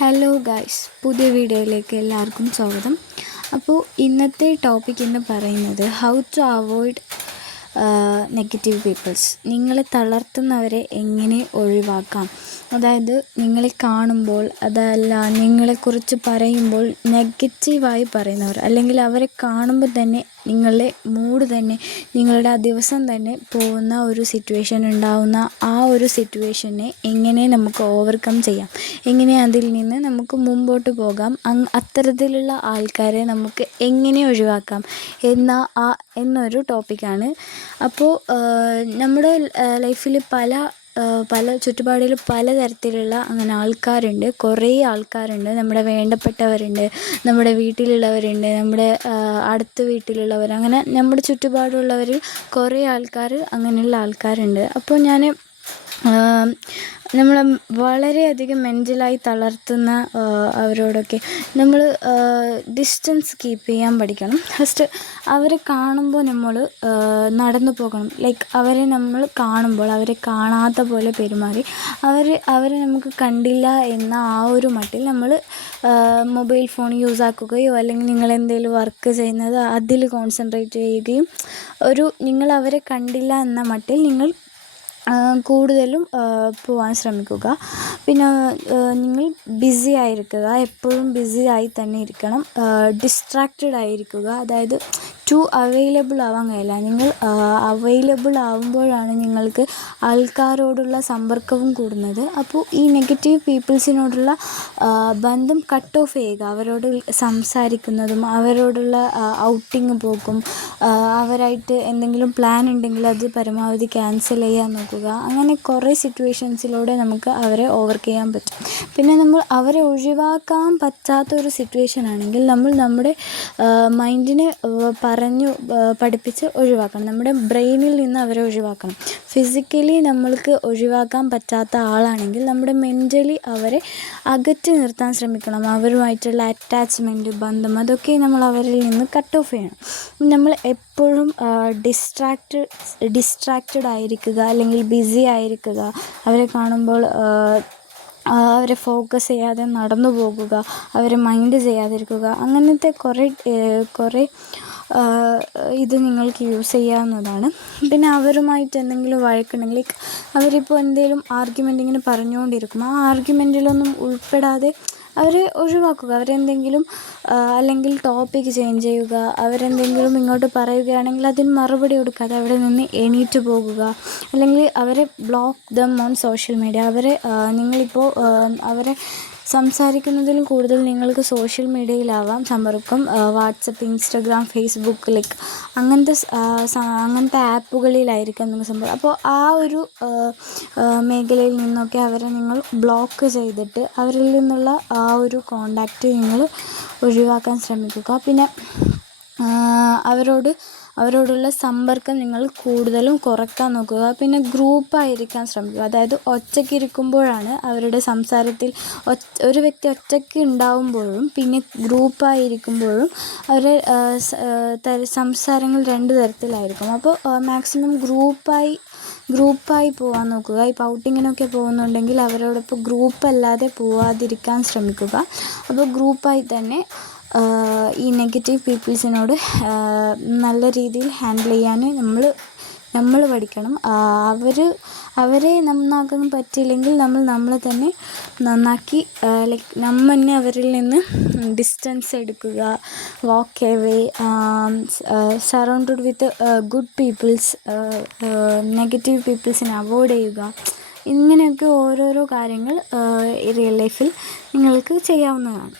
Hello guys, പുതിയ വീഡിയോയിലേക്ക് എല്ലാവർക്കും സ്വാഗതം. അപ്പോൾ ഇന്നത്തെ ടോപ്പിക് എന്ന് പറയുന്നത് how to avoid negative peoples. നിങ്ങളെ തളർത്തുന്നവരെ എങ്ങനെ ഒഴിവാക്കാം. അതായത് നിങ്ങളെ കാണുമ്പോൾ, അതല്ല നിങ്ങളെക്കുറിച്ച് പറയുമ്പോൾ നെഗറ്റീവായി പറയുന്നവർ, അല്ലെങ്കിൽ അവരെ കാണുമ്പോൾ തന്നെ നിങ്ങളുടെ മൂഡ് തന്നെ, നിങ്ങളുടെ ആ ദിവസം തന്നെ പോകുന്ന ഒരു സിറ്റുവേഷൻ ഉണ്ടാവുന്ന ആ ഒരു സിറ്റുവേഷനെ എങ്ങനെ നമുക്ക് ഓവർകം ചെയ്യാം, എങ്ങനെ അതിൽ നിന്ന് നമുക്ക് മുമ്പോട്ട് പോകാം, അത്തരത്തിലുള്ള ആൾക്കാരെ നമുക്ക് എങ്ങനെ ഒഴിവാക്കാം എന്നൊരു ടോപ്പിക്കാണ്. അപ്പോൾ നമ്മുടെ ലൈഫിൽ പല ചുറ്റുപാടിൽ പലതരത്തിലുള്ള അങ്ങനെ ആൾക്കാരുണ്ട്, കുറേ ആൾക്കാരുണ്ട്. നമ്മുടെ വേണ്ടപ്പെട്ടവരുണ്ട്, നമ്മുടെ വീട്ടിലുള്ളവരുണ്ട്, നമ്മുടെ അടുത്ത വീട്ടിലുള്ളവർ, അങ്ങനെ നമ്മുടെ ചുറ്റുപാടുള്ളവരിൽ കുറേ ആൾക്കാർ, അങ്ങനെയുള്ള ആൾക്കാരുണ്ട്. അപ്പോൾ ഞാൻ നമ്മളെ വളരെയധികം മെൻ്റലായി തളർത്തുന്ന അവരോടൊക്കെ നമ്മൾ ഡിസ്റ്റൻസ് കീപ്പ് ചെയ്യാൻ പഠിക്കണം. ഫസ്റ്റ് അവരെ കാണുമ്പോൾ നമ്മൾ നടന്നു പോകണം. ലൈക്ക് അവരെ നമ്മൾ കാണുമ്പോൾ അവരെ കാണാത്ത പോലെ പെരുമാറി, അവരെ നമുക്ക് കണ്ടില്ല എന്ന ആ ഒരു മട്ടിൽ നമ്മൾ മൊബൈൽ ഫോൺ യൂസ് ആക്കുകയോ, അല്ലെങ്കിൽ നിങ്ങൾ എന്തെങ്കിലും വർക്ക് ചെയ്യുന്നത് അതിൽ കോൺസെൻട്രേറ്റ് ചെയ്യുകയും, നിങ്ങൾ അവരെ കണ്ടില്ല എന്ന മട്ടിൽ നിങ്ങൾ കൂടുതലും പോകാൻ ശ്രമിക്കുക. പിന്നെ നിങ്ങൾ ബിസി ആയിരിക്കുക, എപ്പോഴും ബിസി ആയി തന്നെ ഇരിക്കണം. ഡിസ്ട്രാക്റ്റഡ് ആയിരിക്കുക, അതായത് ടു അവൈലബിൾ ആവാൻ കഴിയില്ല. നിങ്ങൾ അവൈലബിൾ ആവുമ്പോഴാണ് നിങ്ങൾക്ക് ആൾക്കാരോടുള്ള സമ്പർക്കവും കൂടുന്നത്. അപ്പോൾ ഈ നെഗറ്റീവ് പീപ്പിൾസിനോടുള്ള ബന്ധം കട്ട് ഓഫ് ചെയ്യുക. അവരോട് സംസാരിക്കുന്നതും, അവരോടുള്ള ഔട്ടിങ് പോക്കും, അവരായിട്ട് എന്തെങ്കിലും പ്ലാൻ ഉണ്ടെങ്കിൽ അത് പരമാവധി ക്യാൻസൽ ചെയ്യാൻ നോക്കുക. അങ്ങനെ കുറേ സിറ്റുവേഷൻസിലൂടെ നമുക്ക് അവരെ ഓവർകം ചെയ്യാൻ പറ്റും. പിന്നെ നമ്മൾ അവരെ ഒഴിവാക്കാൻ പറ്റാത്തൊരു സിറ്റുവേഷൻ ആണെങ്കിൽ നമ്മൾ നമ്മുടെ മൈൻഡിനെ പഠിപ്പിച്ച് ഒഴിവാക്കണം. നമ്മുടെ ബ്രെയിനിൽ നിന്ന് അവരെ ഒഴിവാക്കണം. ഫിസിക്കലി നമ്മൾക്ക് ഒഴിവാക്കാൻ പറ്റാത്ത ആളാണെങ്കിൽ നമ്മുടെ മെൻ്റലി അവരെ അകറ്റി നിർത്താൻ ശ്രമിക്കണം. അവരുമായിട്ടുള്ള അറ്റാച്ച്മെൻറ്റ്, ബന്ധം, അതൊക്കെ നമ്മൾ അവരിൽ നിന്ന് കട്ട് ഓഫ് ചെയ്യണം. നമ്മൾ എപ്പോഴും ഡിസ്ട്രാക്റ്റഡ് ആയിരിക്കുക, അല്ലെങ്കിൽ ബിസി ആയിരിക്കുക. അവരെ കാണുമ്പോൾ അവരെ ഫോക്കസ് ചെയ്യാതെ നടന്നു പോകുക, അവരെ മൈൻഡ് ചെയ്യാതിരിക്കുക. അങ്ങനത്തെ കുറേ ഇത് നിങ്ങൾക്ക് യൂസ് ചെയ്യാവുന്നതാണ്. പിന്നെ അവരുമായിട്ട് എന്തെങ്കിലും വഴക്കുണ്ടെങ്കിൽ, അവരിപ്പോൾ എന്തെങ്കിലും ആർഗ്യുമെൻ്റ് ഇങ്ങനെ പറഞ്ഞുകൊണ്ടിരിക്കും, ആ ആർഗ്യുമെൻറ്റിലൊന്നും ഉൾപ്പെടാതെ അവരെ ഒഴിവാക്കുക. അവരെന്തെങ്കിലും അല്ലെങ്കിൽ ടോപ്പിക്ക് ചേഞ്ച് ചെയ്യുക. അവരെന്തെങ്കിലും ഇങ്ങോട്ട് പറയുകയാണെങ്കിൽ അതിന് മറുപടി കൊടുക്കാതെ അവിടെ നിന്ന് എണീറ്റ് പോകുക. അല്ലെങ്കിൽ അവരെ block them on social media. നിങ്ങളിപ്പോൾ അവരെ സംസാരിക്കുന്നതിലും കൂടുതൽ നിങ്ങൾക്ക് സോഷ്യൽ മീഡിയയിലാവാം സമ്പർക്കം. വാട്സപ്പ്, ഇൻസ്റ്റഗ്രാം, ഫേസ്ബുക്ക്, ലൈക്ക് അങ്ങനത്തെ ആപ്പുകളിലായിരിക്കും നിങ്ങൾ സമ്പർക്കം. അപ്പോൾ ആ ഒരു മേഖലയിൽ നിന്നൊക്കെ അവരെ നിങ്ങൾ ബ്ലോക്ക് ചെയ്തിട്ട് അവരിൽ നിന്നുള്ള ആ ഒരു കോണ്ടാക്റ്റ് നിങ്ങൾ ഒഴിവാക്കാൻ ശ്രമിക്കുക. പിന്നെ അവരോടുള്ള സമ്പർക്കം നിങ്ങൾ കൂടുതലും കുറയ്ക്കാൻ നോക്കുക. പിന്നെ ഗ്രൂപ്പായിരിക്കാൻ ശ്രമിക്കുക. അതായത് ഒറ്റയ്ക്കിരിക്കുമ്പോഴാണ് അവരുടെ സംസാരത്തിൽ, ഒരു വ്യക്തി ഒറ്റയ്ക്ക് ഉണ്ടാവുമ്പോഴും പിന്നെ ഗ്രൂപ്പായിരിക്കുമ്പോഴും അവരുടെ സംസാരങ്ങൾ രണ്ട് തരത്തിലായിരിക്കും. അപ്പോൾ മാക്സിമം ഗ്രൂപ്പായി പോകാൻ നോക്കുക. ഇപ്പോൾ ഔട്ടിങ്ങിനൊക്കെ പോകുന്നുണ്ടെങ്കിൽ അവരോടൊപ്പം ഗ്രൂപ്പല്ലാതെ പോവാതിരിക്കാൻ ശ്രമിക്കുക. അപ്പോൾ ഗ്രൂപ്പായി തന്നെ ഈ നെഗറ്റീവ് പീപ്പിൾസിനോട് നല്ല രീതിയിൽ ഹാൻഡിൽ ചെയ്യാൻ നമ്മൾ പഠിക്കണം. അവരെ നന്നാക്കാൻ പറ്റിയില്ലെങ്കിൽ നമ്മളെ തന്നെ നന്നാക്കി, ലൈക്ക് നമ്മൾ തന്നെ അവരിൽ നിന്ന് ഡിസ്റ്റൻസ് എടുക്കുക. Walk away, surrounded with good peoples, negative പീപ്പിൾസിനെ അവോയ്ഡ് ചെയ്യുക. ഇങ്ങനെയൊക്കെ ഓരോരോ കാര്യങ്ങൾ റിയൽ ലൈഫിൽ നിങ്ങൾക്ക് ചെയ്യാവുന്നതാണ്.